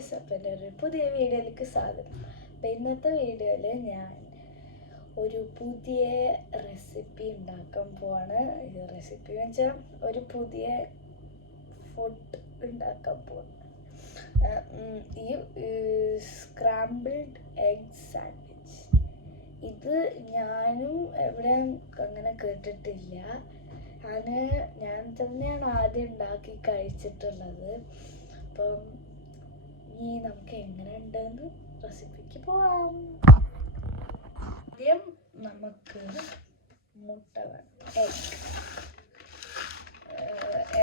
Guys, അപ്പം എൻ്റെ ഒരു പുതിയ വീഡിയോയിലേക്ക് സ്വാഗതം. അപ്പം ഇന്നത്തെ വീഡിയോയിൽ ഞാൻ ഒരു പുതിയ റെസിപ്പി ഉണ്ടാക്കാൻ പോവാണ്. ഇത് റെസിപ്പി എന്ന് വെച്ചാൽ ഒരു പുതിയ ഫുഡ് ഉണ്ടാക്കാൻ പോവാണ്. ഈ സ്ക്രാമ്പിൾഡ് എഗ് സാൻഡ്വിച്ച്, ഇത് ഞാനും എവിടെ അങ്ങനെ കേട്ടിട്ടില്ല. ഞാൻ തന്നെയാണ് ആദ്യം ഉണ്ടാക്കി കഴിച്ചിട്ടുള്ളത്. അപ്പം ഇനി നമുക്ക് എങ്ങനെ ഉണ്ടെന്ന് റെസിപ്പിക്ക് പോവാം. ആദ്യം നമുക്ക് മുട്ട വേണം.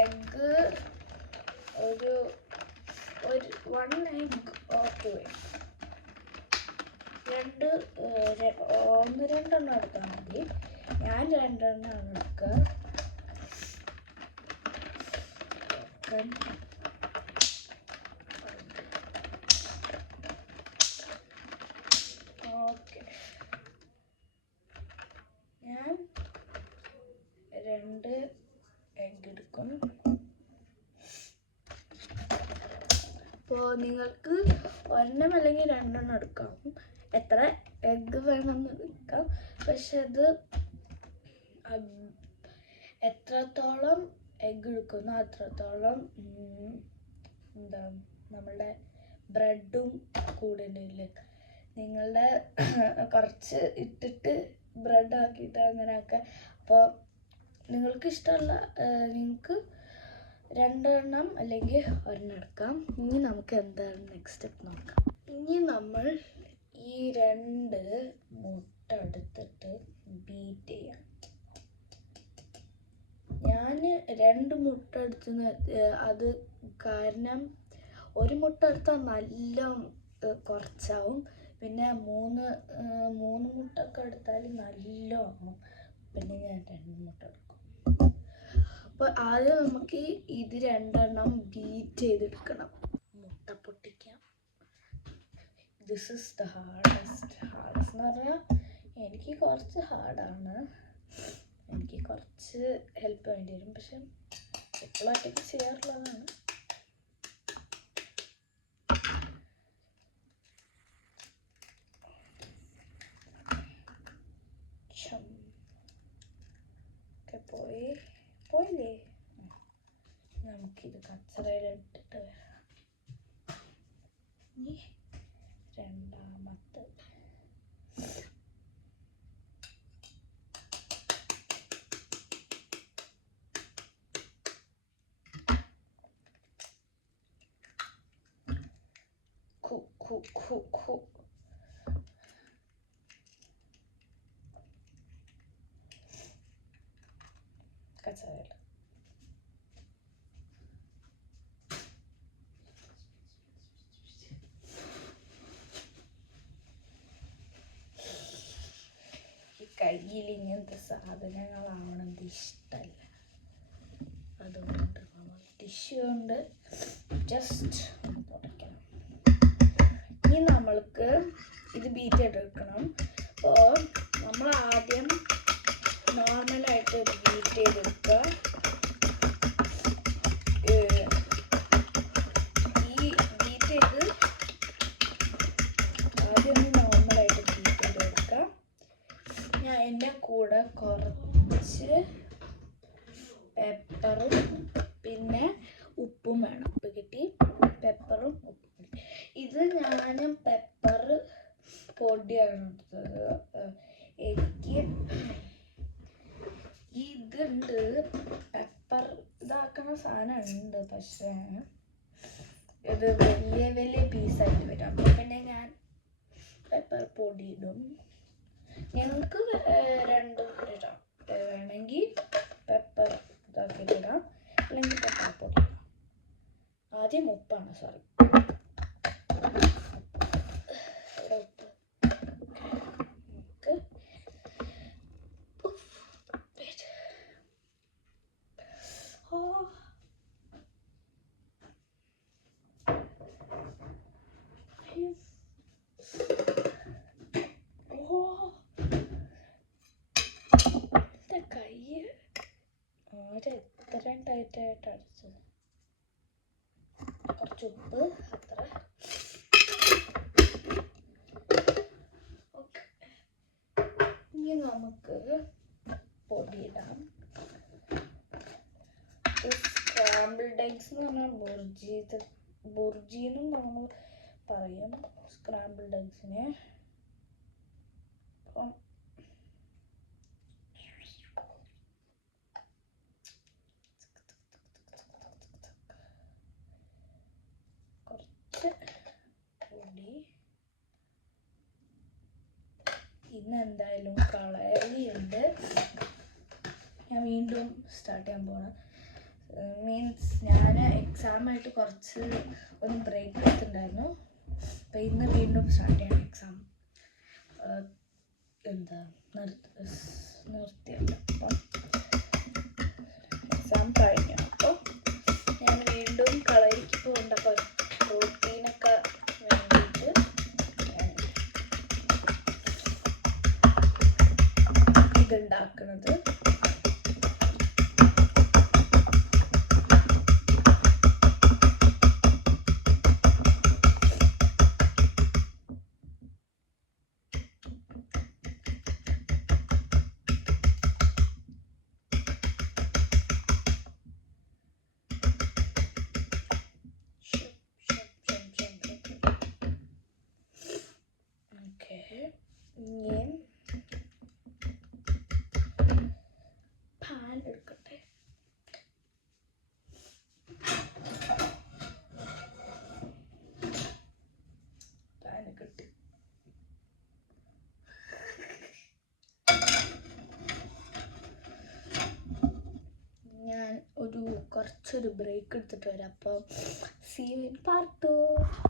എഗ്ഗ് ഒരു 1 egg or 2 egg, രണ്ടെണ്ണം എടുത്താൽ മതി. ഞാൻ 2 എണ്ണമാണ് എടുക്കുക. ഓക്കെ, ഞാൻ 2 എഗ് എടുക്കും. അപ്പോൾ നിങ്ങൾക്ക് 1 അല്ലെങ്കിൽ 2 എടുക്കാം, എത്ര എഗ്ഗ് വേണമെന്ന് എടുക്കാം. പക്ഷെ അത് എത്രത്തോളം എഗ്ഗ് എടുക്കുന്നു അത്രത്തോളം നമ്മളുടെ ബ്രെഡും കൂടുന്നില്ല. നിങ്ങളുടെ കുറച്ച് ഇട്ടിട്ട് ബ്രെഡ് ആക്കിയിട്ട് അങ്ങനെ ആക്കുക. അപ്പോൾ നിങ്ങൾക്ക് ഇഷ്ടമല്ല, നിങ്ങൾക്ക് 2 എണ്ണം അല്ലെങ്കിൽ 1 എടുക്കാം. ഇനി നമുക്ക് എന്താണ് നെക്സ്റ്റ് സ്റ്റെപ്പ് നോക്കാം. ഇനി നമ്മൾ ഈ 2 മുട്ട എടുത്തിട്ട് ബീറ്റ് ചെയ്യാം. ഞാൻ 2 മുട്ട എടുത്ത് അത് കാരണം 1 മുട്ട എടുത്താൽ നല്ല കുറച്ചാവും. പിന്നെ 3 മുട്ട ഒക്കെ എടുത്താൽ നല്ല ആവും. പിന്നെ ഞാൻ 2 മുട്ട എടുക്കും. അപ്പോൾ ആദ്യം നമുക്ക് ഇത് 2 എണ്ണം ബീറ്റ് ചെയ്തെടുക്കണം. മുട്ട പൊട്ടിക്കാം. ദിസ് ഈസ് ദ ഹാർഡസ്റ്റ് എന്ന് പറഞ്ഞാൽ എനിക്ക് കുറച്ച് ഹാർഡാണ്. എനിക്ക് കുറച്ച് ഹെൽപ്പ് വേണ്ടി വരും. പക്ഷെ എപ്പോഴും ഒറ്റയ്ക്ക് ചെയ്യാറുള്ളതാണ്. പോയില്ലേ, നമുക്കിത് കച്ചറയിലിട്ടിട്ട് വരാം. ഇനി രണ്ടാമത്തെ കച്ചറയിൽ കയ്യിൽ ഇങ്ങനത്തെ സാധനങ്ങളാവണത് ഇഷ്ടമല്ല. അതുകൊണ്ട് ടിഷ്യൂ കൊണ്ട് ജസ്റ്റ് തുടയ്ക്കണം. ഇനി നമ്മൾക്ക് ഇത് ബീറ്റ് ചെയ്തെടുക്കണം. അപ്പോൾ നമ്മൾ ആദ്യം നോർമലായിട്ട് ബീറ്റ് ചെയ്തെടുക്കുക. ഈ ബീറ്റ് ചെയ്ത് ആദ്യം നോർമലായിട്ട് ബീറ്റ് ചെയ്തെടുക്കുക. ഞാൻ എൻ്റെ കൂടെ കുറച്ച് പെപ്പറും പിന്നെ ഉപ്പും വേണം. ഉപ്പ് കിട്ടി, പെപ്പറും ഉപ്പും. ഇത് ഞാൻ പെപ്പർ പൊടിയാണ് എടുത്തത്. എനിക്ക് ഇതുണ്ട്, പെപ്പർ ഇതാക്കുന്ന സാധനം ഉണ്ട്, പക്ഷേ ഇത് വലിയ വലിയ പീസായിട്ട് വരും. അപ്പോൾ പിന്നെ ഞാൻ പെപ്പർ പൊടി ഇടും. ഞങ്ങൾക്ക് 2 ഇടാം. വേണമെങ്കിൽ പെപ്പർ ഇതാക്കിയിട്ടിടാം, അല്ലെങ്കിൽ പെപ്പർ പൊടി ഇടാം. ആദ്യം ഉപ്പാണ്, സോറി, എത്രയും ടൈറ്റായിട്ട് അടിച്ചത്. കുറച്ച് ഉപ്പ്, അത്ര എന്ന് പറഞ്ഞാൽ ബുർജീന്നും നമ്മൾ പറയും സ്ക്രാമ്പിൾഡ് എഗ്സിനെ. അപ്പം കുറച്ച് പൊടി. ഇന്ന് എന്തായാലും കളരിയുണ്ട്. ഞാൻ വീണ്ടും സ്റ്റാർട്ട് ചെയ്യാൻ പോകണം. മീൻസ് ഞാൻ എക്സാമായിട്ട് കുറച്ച് ഒന്ന് ബ്രേക്ക് എടുത്തിട്ടുണ്ടായിരുന്നു. അപ്പം ഇന്ന് വീണ്ടും സ്റ്റാർട്ട് ചെയ്യണം എക്സാം. എന്താ നിർത്തിയല്ല. അപ്പം എക്സാം കഴിഞ്ഞു. അപ്പോൾ ഞാൻ വീണ്ടും കളരിക്ക് പോകുന്നുണ്ട്. അപ്പോൾ പ്രോട്ടീനൊക്കെ വേണ്ടിയിട്ട് ഇതുണ്ടാക്കുന്നത്. പാൻ എടുക്കട്ടെ. പാൻ കിട്ടി. ഞാൻ കുറച്ചൊരു ബ്രേക്ക് എടുത്തിട്ട് വരാം. അപ്പം സീ യു ഇൻ പാർട്ട് 2.